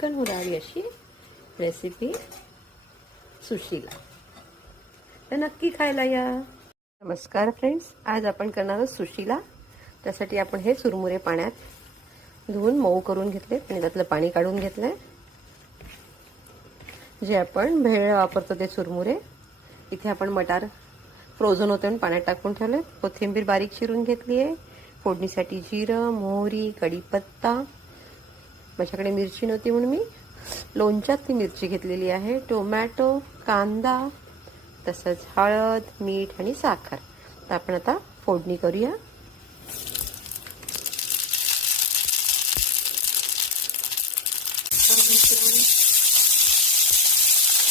पटकन होणारी अशी रेसिपी सुशीला. तर नक्की खायला या. नमस्कार फ्रेंड्स, आज आपण करणार आहोत सुशीला. त्यासाठी आपण हे सुरमुरे पाण्यात धुवून मऊ करून घेतले आणि त्यातलं पाणी काढून घेतलंय. जे आपण भेळ वापरतो ते सुरमुरे. इथे आपण मटार फ्रोझन होते पाण्यात टाकून ठेवले. कोथिंबीर बारीक चिरून घेतली आहे. फोडणीसाठी जिरं, मोहरी, कढीपत्ता. माझ्याकडे मिरची नव्हती म्हणून मी लोणच्यात ती मिरची घेतलेली आहे. टोमॅटो, कांदा, तसंच हळद, मीठ आणि साखर. तर आपण आता फोडणी करूया.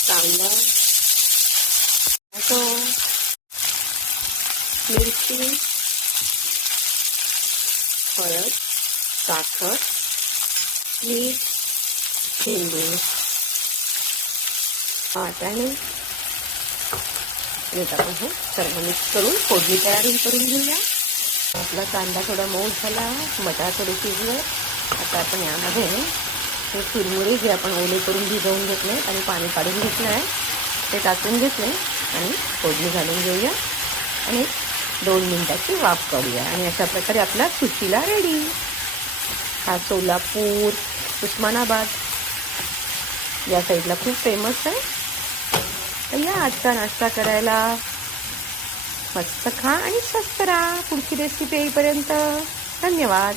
कांदा, टोमॅटो, मिरची, हळद, साखर, मीठ, हिंग, वाटाणे आणि आपण हे सर्व मिक्स करून फोडणी तयार करून घेऊया. आपला कांदा थोडा मऊ झाला, मटार थोडे शिजले. आता आपण यामध्ये हे सुरमुरे जे आपण ओले करून भिजवून घेतले आणि पाणी काढून घेतलं आहे ते टाकून घेतले आणि फोडणी घालून घेऊया आणि 2 मिनिटाची वाफ काढूया. आणि अशा प्रकारे आपला सुशीला रेडी. हा सोलापूर, उस्मानाबाद या साईडला खूप फेमस आहे. तर या आजचा नाश्ता करायला. मस्त खा आणि स्वस्त राहा. पुढची रेसिपी येईपर्यंत धन्यवाद.